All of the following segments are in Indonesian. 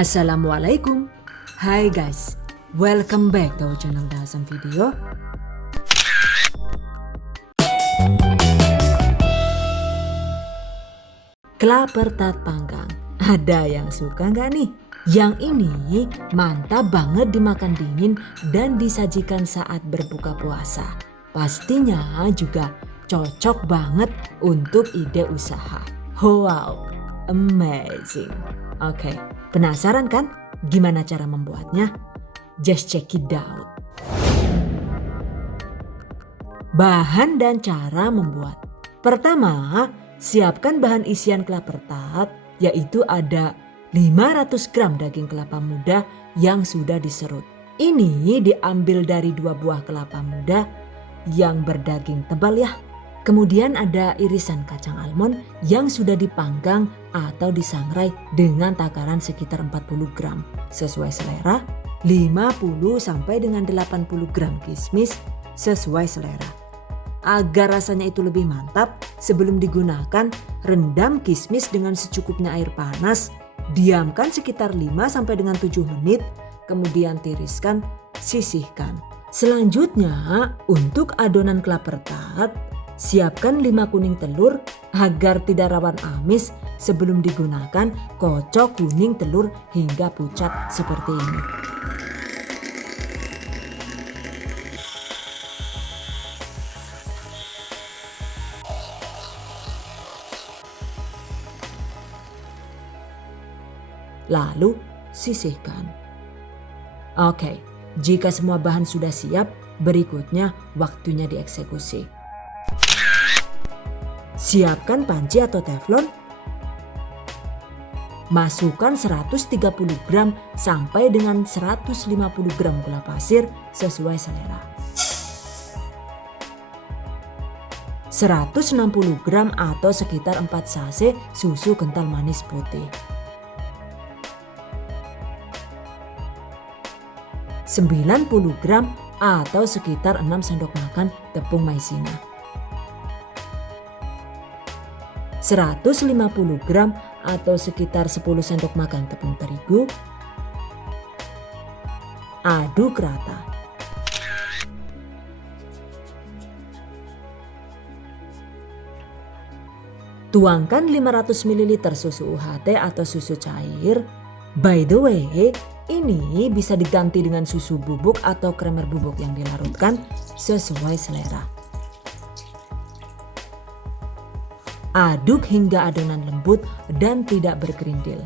Assalamualaikum. Hai guys, welcome back to our channel Dasan Video. Klaper tart panggang, ada yang suka nggak nih? Yang ini mantap banget dimakan dingin dan disajikan saat berbuka puasa. Pastinya juga cocok banget untuk ide usaha. Wow, amazing. Oke, penasaran kan gimana cara membuatnya? Just check it out. Bahan dan cara membuat. Pertama, siapkan bahan isian klaper tart, yaitu ada 500 gram daging kelapa muda yang sudah diserut. Ini diambil dari 2 buah kelapa muda yang berdaging tebal ya. Kemudian ada irisan kacang almond yang sudah dipanggang atau disangrai dengan takaran sekitar 40 gram. Sesuai selera, 50 sampai dengan 80 gram kismis sesuai selera. Agar rasanya itu lebih mantap, sebelum digunakan, rendam kismis dengan secukupnya air panas, diamkan sekitar 5 sampai dengan 7 menit, kemudian tiriskan, sisihkan. Selanjutnya, untuk adonan klaper tart, siapkan 5 kuning telur agar tidak rawan amis. Sebelum digunakan, kocok kuning telur hingga pucat seperti ini. Lalu sisihkan. Oke, jika semua bahan sudah siap, berikutnya waktunya dieksekusi. Siapkan panci atau teflon. Masukkan 130 gram sampai dengan 150 gram gula pasir sesuai selera. 160 gram atau sekitar 4 sachet susu kental manis putih. 90 gram atau sekitar 6 sendok makan tepung maizena. 150 gram atau sekitar 10 sendok makan tepung terigu. Aduk rata. Tuangkan 500 ml susu UHT atau susu cair. By the way, ini bisa diganti dengan susu bubuk atau kremer bubuk yang dilarutkan sesuai selera. Aduk hingga adonan lembut dan tidak bergerindil.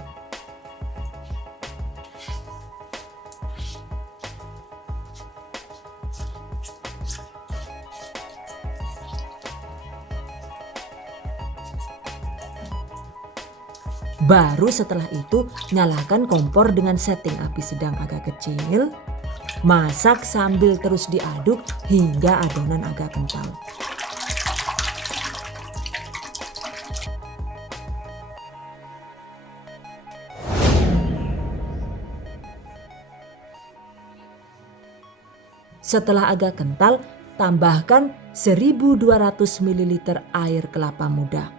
Baru setelah itu nyalakan kompor dengan setting api sedang agak kecil. Masak sambil terus diaduk hingga adonan agak kental. Setelah agak kental, tambahkan 1200 ml air kelapa muda.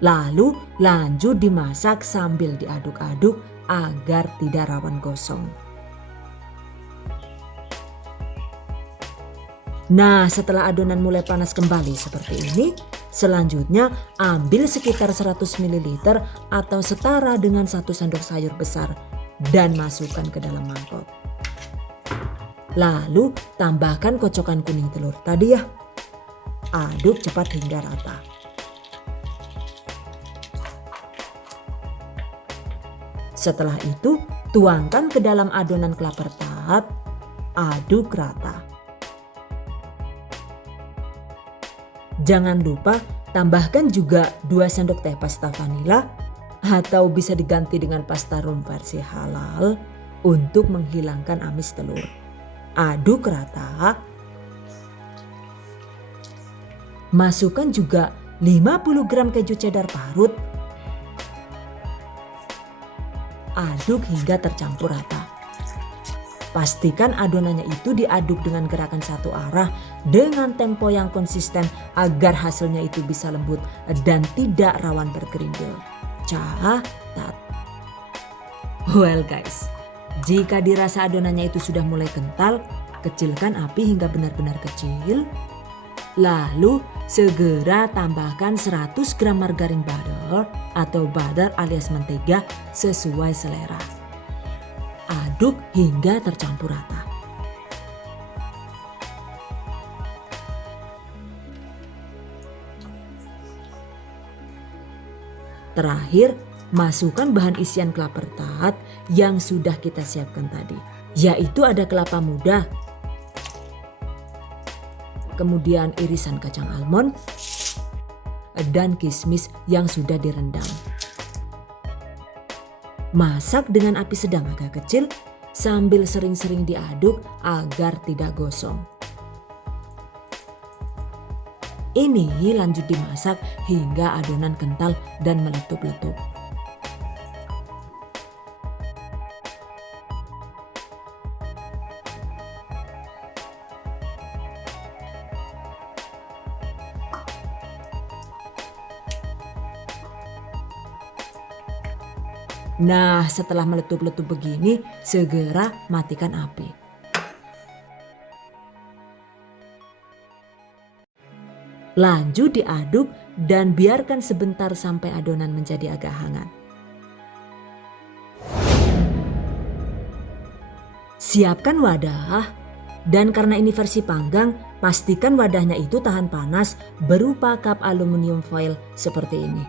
Lalu lanjut dimasak sambil diaduk-aduk agar tidak rawan gosong. Nah, setelah adonan mulai panas kembali seperti ini, selanjutnya ambil sekitar 100 ml atau setara dengan 1 sendok sayur besar dan masukkan ke dalam mangkok. Lalu tambahkan kocokan kuning telur tadi ya. Aduk cepat hingga rata. Setelah itu, tuangkan ke dalam adonan klaper tart, aduk rata. Jangan lupa tambahkan juga 2 sendok teh pasta vanila atau bisa diganti dengan pasta rum versi halal untuk menghilangkan amis telur. Aduk rata. Masukkan juga 50 gram keju cheddar parut. Aduk hingga tercampur rata. Pastikan adonannya itu diaduk dengan gerakan satu arah dengan tempo yang konsisten agar hasilnya itu bisa lembut dan tidak rawan bergerindil. Catat. Well guys, jika dirasa adonannya itu sudah mulai kental, kecilkan api hingga benar-benar kecil. Lalu segera tambahkan 100 gram margarin butter atau butter alias mentega sesuai selera. Aduk hingga tercampur rata. Terakhir, masukkan bahan isian kelapa tart yang sudah kita siapkan tadi, yaitu ada kelapa muda, kemudian irisan kacang almond, dan kismis yang sudah direndam. Masak dengan api sedang agak kecil sambil sering-sering diaduk agar tidak gosong. Ini lanjut dimasak hingga adonan kental dan meletup-letup. Nah, setelah meletup-letup begini, segera matikan api. Lanjut diaduk dan biarkan sebentar sampai adonan menjadi agak hangat. Siapkan wadah, dan karena ini versi panggang, pastikan wadahnya itu tahan panas berupa cup aluminium foil seperti ini.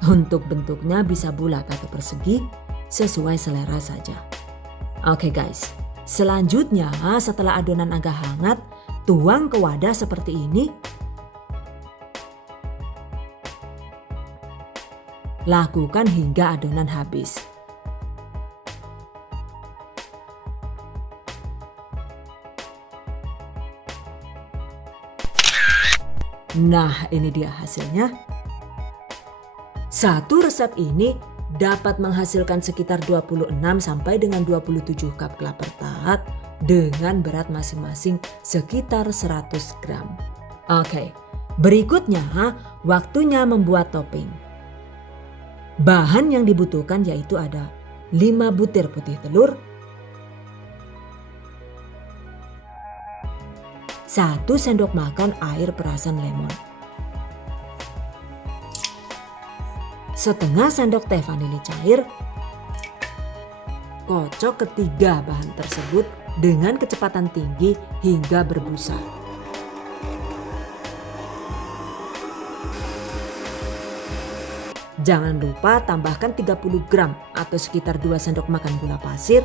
Untuk bentuknya bisa bulat atau persegi, sesuai selera saja. Oke guys, selanjutnya setelah adonan agak hangat, tuang ke wadah seperti ini. Lakukan hingga adonan habis. Nah, ini dia hasilnya. Satu resep ini dapat menghasilkan sekitar 26 sampai dengan 27 cup kelapa tart dengan berat masing-masing sekitar 100 gram. Oke, berikutnya waktunya membuat topping. Bahan yang dibutuhkan yaitu ada 5 butir putih telur, 1 sendok makan air perasan lemon, setengah sendok teh vanili cair. Kocok ketiga bahan tersebut dengan kecepatan tinggi hingga berbusa. Jangan lupa tambahkan 30 gram atau sekitar 2 sendok makan gula pasir.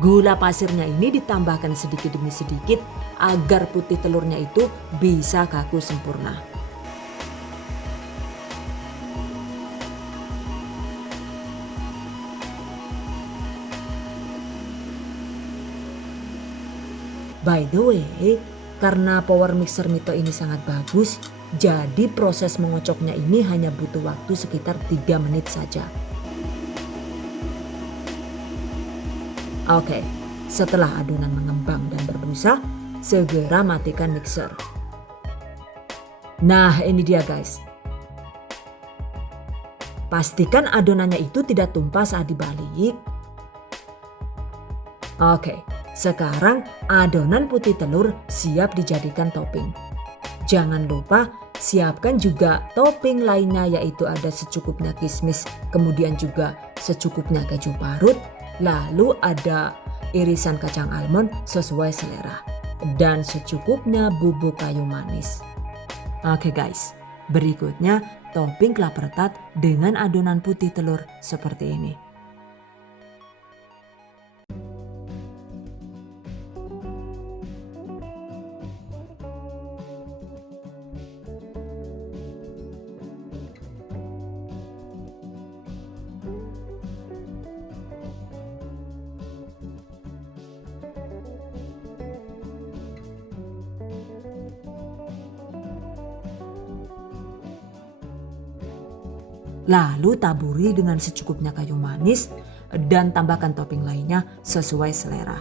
Gula pasirnya ini ditambahkan sedikit demi sedikit agar putih telurnya itu bisa kaku sempurna. By the way, karena power mixer Mito ini sangat bagus, jadi proses mengocoknya ini hanya butuh waktu sekitar 3 menit saja. Oke, setelah adonan mengembang dan berbusa, segera matikan mixer. Nah, ini dia guys. Pastikan adonannya itu tidak tumpah saat dibalik. Oke. Sekarang adonan putih telur siap dijadikan topping. Jangan lupa siapkan juga topping lainnya yaitu ada secukupnya kismis, kemudian juga secukupnya keju parut, lalu ada irisan kacang almond sesuai selera, dan secukupnya bubuk kayu manis. Oke guys, berikutnya topping kelapa tart dengan adonan putih telur seperti ini. Lalu taburi dengan secukupnya kayu manis dan tambahkan topping lainnya sesuai selera.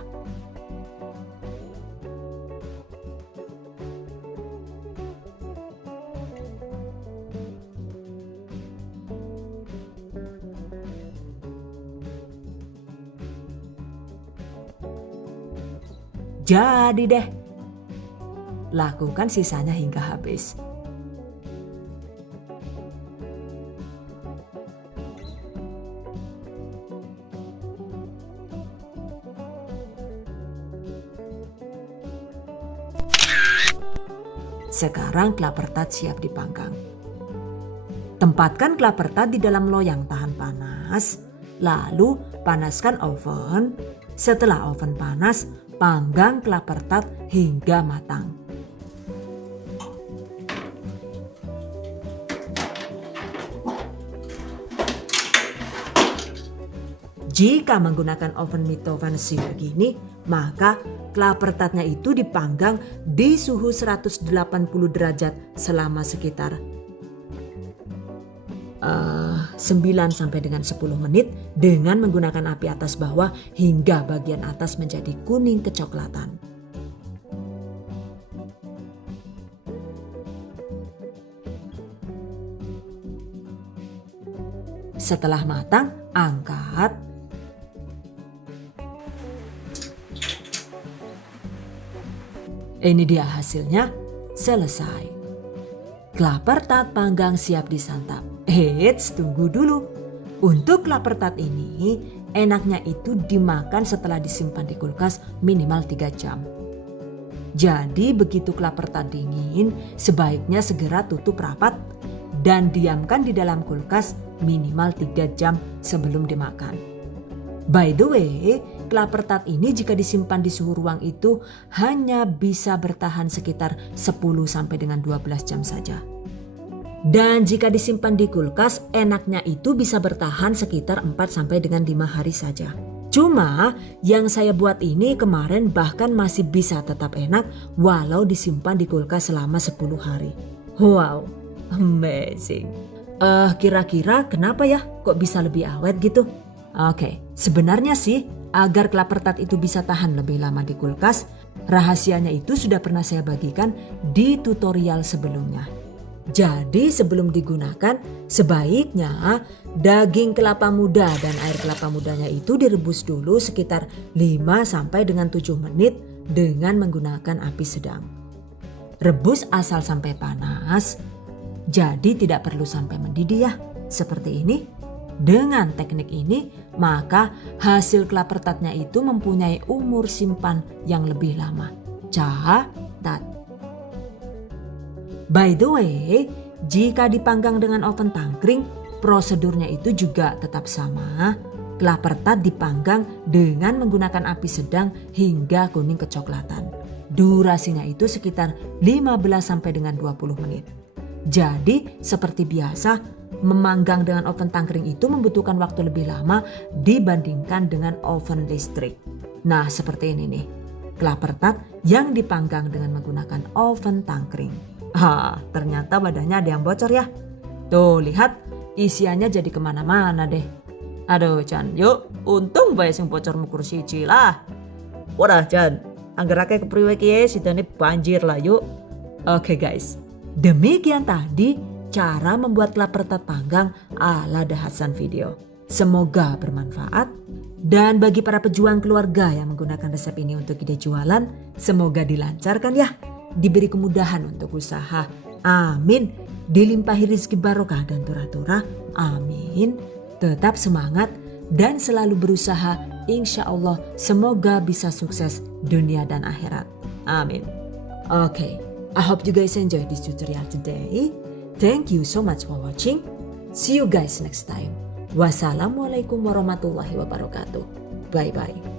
Jadi deh, lakukan sisanya hingga habis. Sekarang klaper tart siap dipanggang. Tempatkan klaper tart di dalam loyang tahan panas, lalu panaskan oven. Setelah oven panas, panggang klaper tart hingga matang. Jika menggunakan oven mittofancy begini, maka klaper tartnya itu dipanggang di suhu 180 derajat selama sekitar 9 sampai dengan 10 menit dengan menggunakan api atas bawah hingga bagian atas menjadi kuning kecoklatan. Setelah matang, angkat. Ini dia hasilnya, selesai. Klaper tart panggang siap disantap. Eits, tunggu dulu. Untuk klaper tart ini, enaknya itu dimakan setelah disimpan di kulkas minimal 3 jam. Jadi begitu klaper tart dingin, sebaiknya segera tutup rapat dan diamkan di dalam kulkas minimal 3 jam sebelum dimakan. By the way, klaper tart ini jika disimpan di suhu ruang itu hanya bisa bertahan sekitar 10 sampai dengan 12 jam saja. Dan jika disimpan di kulkas, enaknya itu bisa bertahan sekitar 4 sampai dengan 5 hari saja. Cuma yang saya buat ini kemarin bahkan masih bisa tetap enak walau disimpan di kulkas selama 10 hari. Wow, amazing. Kira-kira kenapa ya kok bisa lebih awet gitu? Oke, sebenarnya sih agar klaper tart itu bisa tahan lebih lama di kulkas, rahasianya itu sudah pernah saya bagikan di tutorial sebelumnya. Jadi sebelum digunakan, sebaiknya daging kelapa muda dan air kelapa mudanya itu direbus dulu sekitar 5 sampai dengan 7 menit dengan menggunakan api sedang. Rebus asal sampai panas, jadi tidak perlu sampai mendidih ya, seperti ini. Dengan teknik ini, maka hasil klaper tartnya itu mempunyai umur simpan yang lebih lama. Catat. By the way, jika dipanggang dengan oven tangkring, prosedurnya itu juga tetap sama. Klaper tart dipanggang dengan menggunakan api sedang hingga kuning kecoklatan. Durasinya itu sekitar 15 sampai dengan 20 menit. Jadi seperti biasa, memanggang dengan oven tangkring itu membutuhkan waktu lebih lama dibandingkan dengan oven listrik. Nah, seperti ini nih, klaper tart yang dipanggang dengan menggunakan oven tangkring. Ternyata wadahnya ada yang bocor ya. Tuh, lihat, isiannya jadi kemana-mana deh. Aduh, Chan, yuk, untung bae sing bocor mukur siji lah. Wadah, Chan, angger akeh kepriwe kiye sidane banjir lah yuk. Oke guys, demikian tadi cara membuat klaper tart panggang ala The Hasan Video. Semoga bermanfaat. Dan bagi para pejuang keluarga yang menggunakan resep ini untuk ide jualan, semoga dilancarkan ya. Diberi kemudahan untuk usaha. Amin. Dilimpahi rezeki barokah dan turah-turah. Amin. Tetap semangat dan selalu berusaha. Insya Allah semoga bisa sukses dunia dan akhirat. Amin. Okay, I hope you guys enjoy this tutorial today. Thank you so much for watching. See you guys next time. Wassalamualaikum warahmatullahi wabarakatuh. Bye bye.